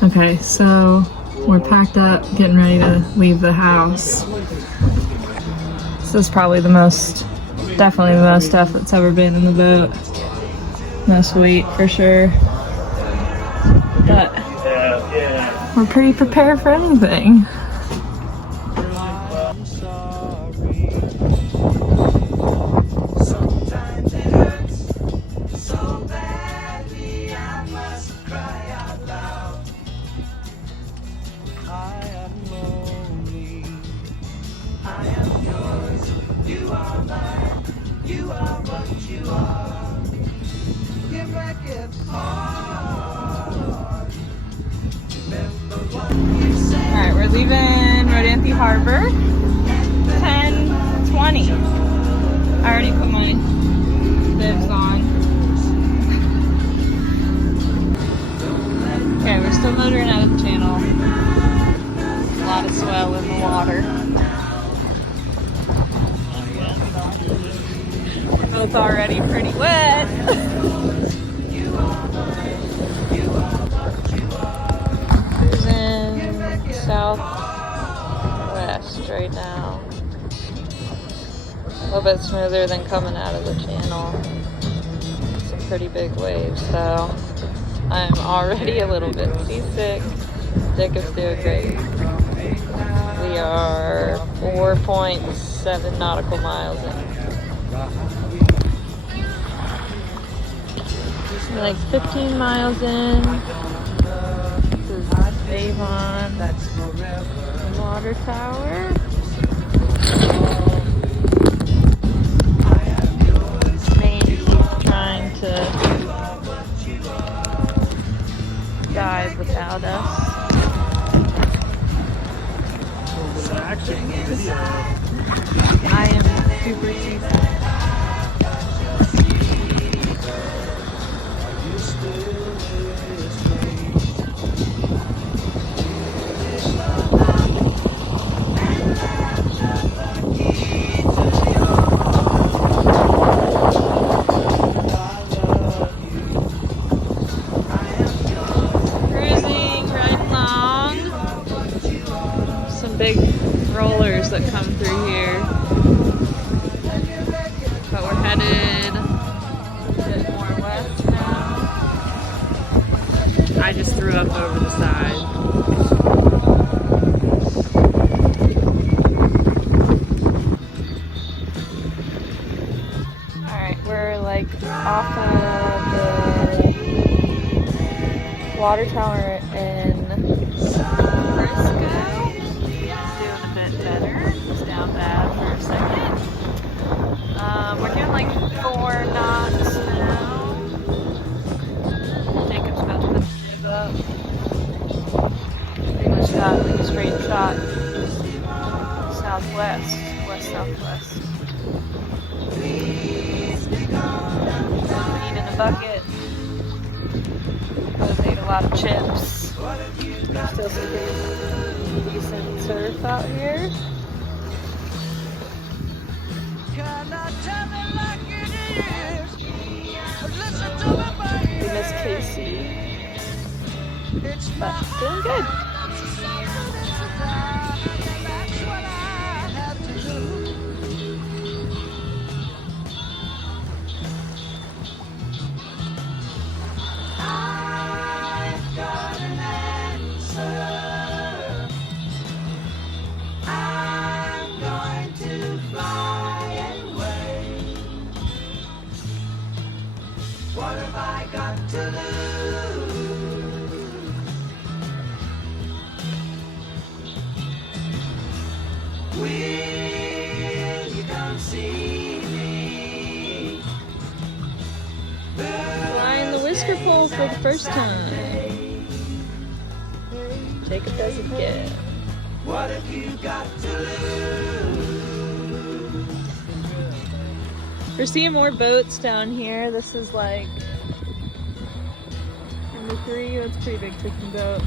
Okay, so we're packed up, getting ready to leave the house. This is probably definitely the most stuff that's ever been in the boat. Most weight for sure. But we're pretty prepared for anything. Alright, we're leaving Rodanthe Harbor. 10:20. I already put my bibs on. Okay, we're still motoring out of the channel. A lot of swell in the water. We're both already pretty wet. Southwest right now. A little bit smoother than coming out of the channel. Some pretty big waves, so I'm already a little bit seasick. Jacob's doing great. We are 4.7 nautical miles in. We're like 15 miles in. Avon, that's the water tower. Maine keeps trying to dive without us. I am super seasick. Big rollers that come through here, but we're headed a bit more west now. I just threw up over the side. Alright, we're like off of the water tower in we're doing like 4 knots now. Jacob's about to put the bib up. They just got like a straight shot southwest, west-southwest. Eat in a bucket. Both ate a lot of chips. Still some pretty decent surf out here. We miss Casey, but doing good. What have I got to lose? Will you come see me? Flying the whisker pole for the first time. Jacob doesn't get. What have you got to lose? We're seeing more boats down here. This is like number 3. That's a pretty big fishing boat.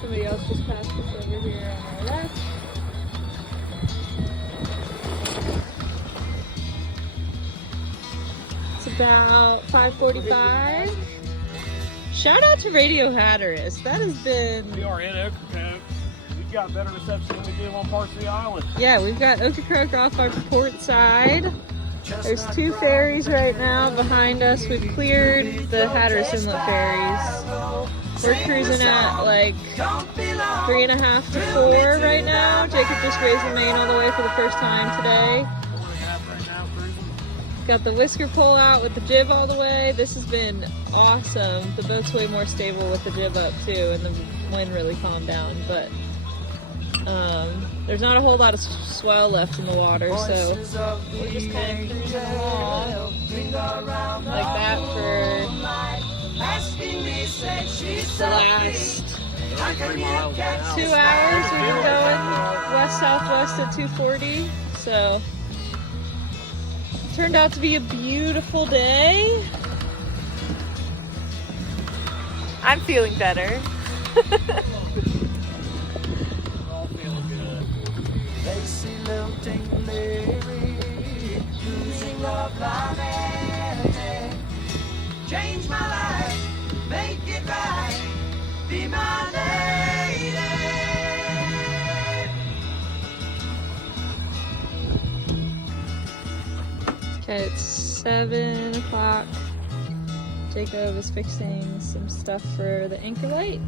Somebody else just passed us over here on our left. It's about 5:45. Shout out to Radio Hatteras. That has been... We are in Okracoke. We've got better reception than we do on parts of the island. Yeah, we've got Okracoke off our port side. There's 2 ferries right now behind us. We've cleared the Hatteras Inlet ferries. We're cruising at like 3.5 to 4 right now. Jacob just raised the main all the way for the first time today. Got the whisker pull out with the jib all the way. This has been awesome. The boat's way more stable with the jib up too, and the wind really calmed down. But there's not a whole lot of swell left in the water, so we're just kind of cruising along like that for the last 2 hours. We've been going west-southwest at 240, so it turned out to be a beautiful day. I'm feeling better. Change my life, make it right, be my lady. Okay, it's 7 o'clock. Jacob is fixing some stuff for the anchor light.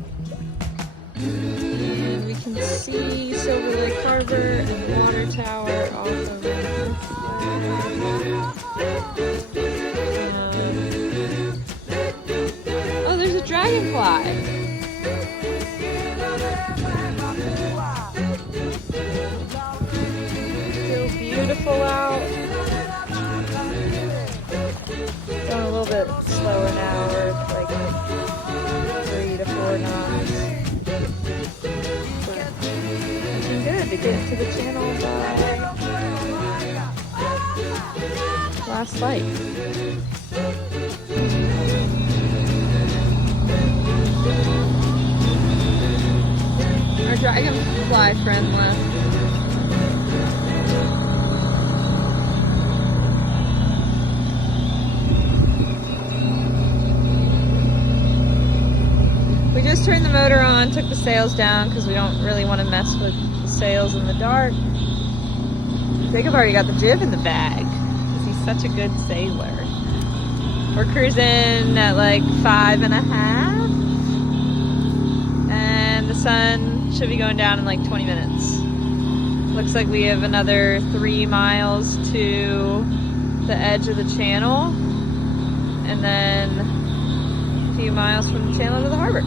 And we can see Silver Lake Harbor and Water Tower off of it. Oh, there's a dragonfly. Still beautiful out. Going a little bit slower now. We're like 3 to 4 knots. Looking good to get to the channel by last light. Our dragonfly friend left. We just turned the motor on, took the sails down because we don't really want to mess with the sails in the dark. Jacob already got the jib in the bag because he's such a good sailor. We're cruising at like 5.5, and the sun should be going down in like 20 minutes. Looks like we have another 3 miles to the edge of the channel, and then a few miles from the channel to the harbor.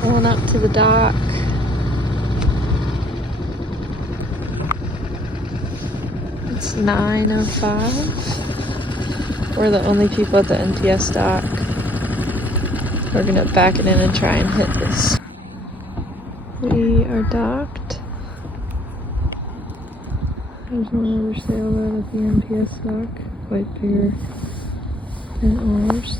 Pulling up to the dock. It's 9:05. We're the only people at the NTS dock. We're gonna back it in and try and hit this. We are docked. There's one other sailboat at the NTS dock, quite bigger than ours.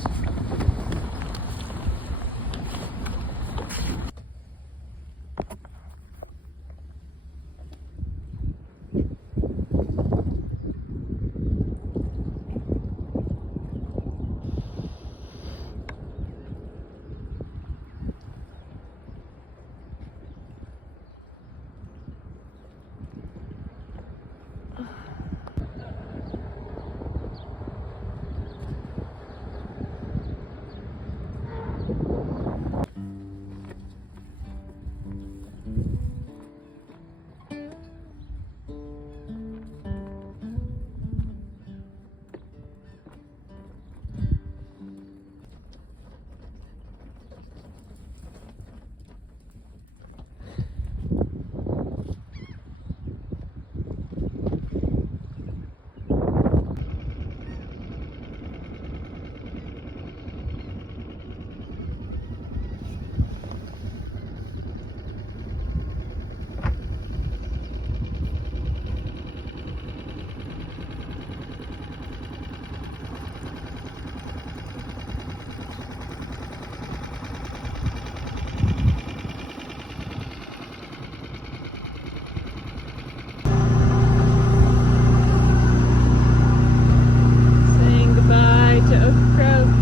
Okracoke.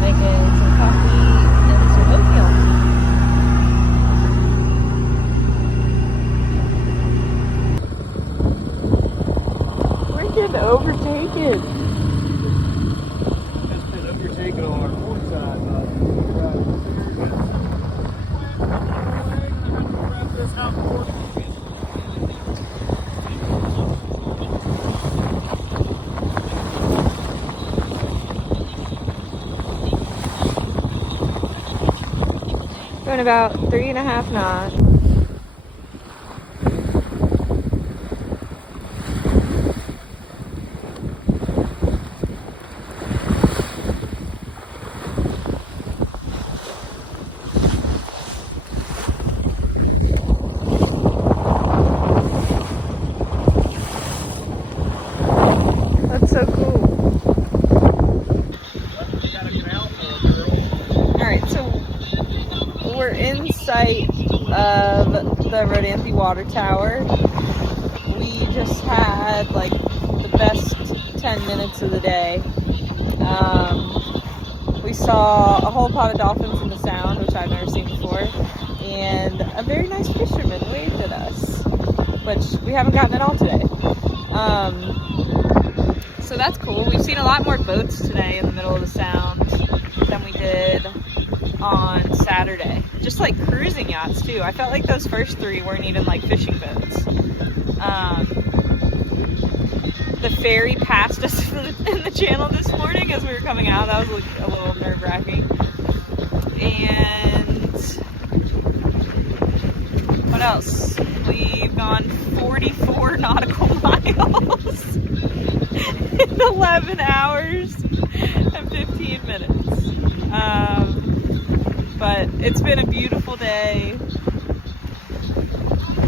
Making some coffee and some oatmeal. We're getting overtaken. That's been overtaken on our port side, Going about 3.5 knots. That's so cool. Alright, so we're in sight of the Rodanthe water tower. We just had like the best 10 minutes of the day. We saw a whole pod of dolphins in the sound, which I've never seen before, and a very nice fisherman waved at us, which we haven't gotten at all today. So that's cool. We've seen a lot more boats today in the middle of the sound than we did on Saturday. Just like cruising yachts too. I felt like those first 3 weren't even like fishing boats. The ferry passed us in the channel this morning as we were coming out. That was like a little nerve-wracking. And what else? We've gone 44 nautical miles in 11 hours and 15 minutes. But it's been a beautiful day.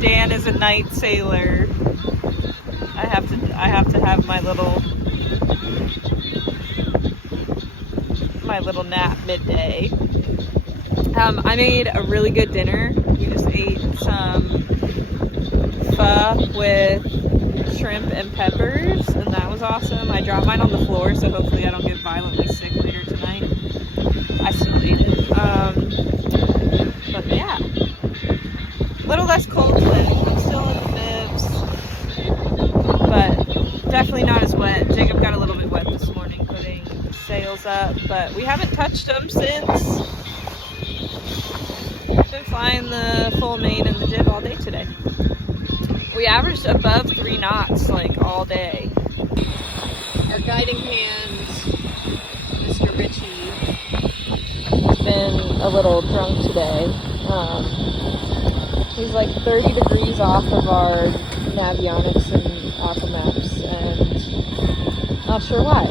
Dan is a night sailor. I have to have my little nap midday. I made a really good dinner. We just ate some pho with shrimp and peppers, and that was awesome. I dropped mine on the floor, so hopefully I don't get violently sick later tonight. I still ate it. But yeah, a little less cold today. I'm still in the bibs, but definitely not as wet. Jacob got a little bit wet this morning putting the sails up, but we haven't touched them since. We've been flying the full main and the jib all day today. We averaged above 3 knots like all day. Our guiding hand, Mr. Richie, has been a little drunk today. He's like 30 degrees off of our Navionics and Aqua Maps, and not sure why.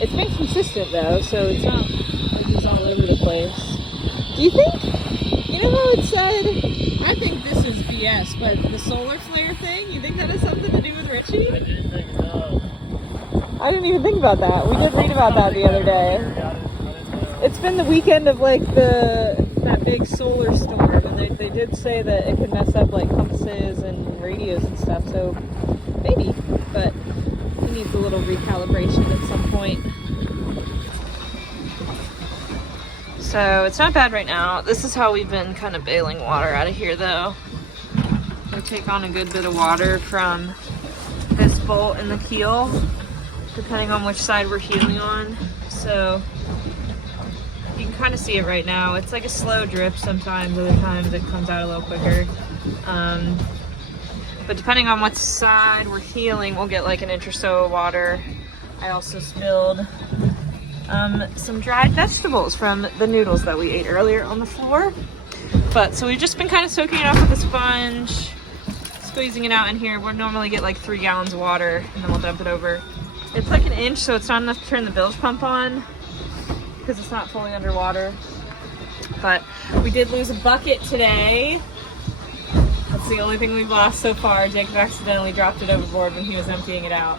It's been consistent though, so it's not like he's all over the place. Do you think? You know how it said? I think this is BS, but the solar flare thing, you think that has something to do with Richie? I didn't think so. I didn't even think about that. We did read about that the other day. It's been the weekend of like that big solar storm, and they did say that it could mess up like compasses and radios and stuff, so maybe, but he needs a little recalibration at some point. So it's not bad right now. This is how we've been kind of bailing water out of here though. We take on a good bit of water from this bolt in the keel, depending on which side we're heeling on. So you can kind of see it right now. It's like a slow drip sometimes, other times it comes out a little quicker. But depending on what side we're heeling, we'll get like an inch or so of water. I also spilled some dried vegetables from the noodles that we ate earlier on the floor. But so we've just been kind of soaking it off with a sponge, squeezing it out in here. We'll normally get like 3 gallons of water and then we'll dump it over. It's like an inch, so it's not enough to turn the bilge pump on because it's not fully underwater. But we did lose a bucket today. That's the only thing we've lost so far. Jacob accidentally dropped it overboard when he was emptying it out.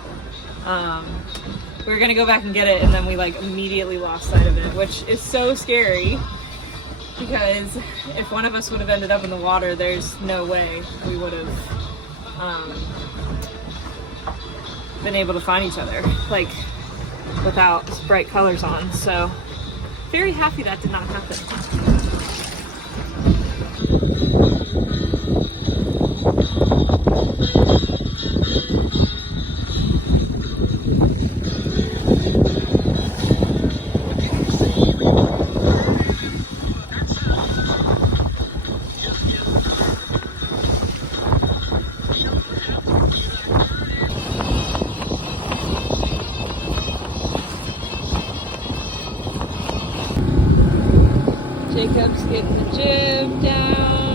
We were gonna go back and get it, and then we like immediately lost sight of it, which is so scary because if one of us would have ended up in the water, there's no way we would have been able to find each other, like without bright colors on. So very happy that did not happen. Jacob's getting the jib down.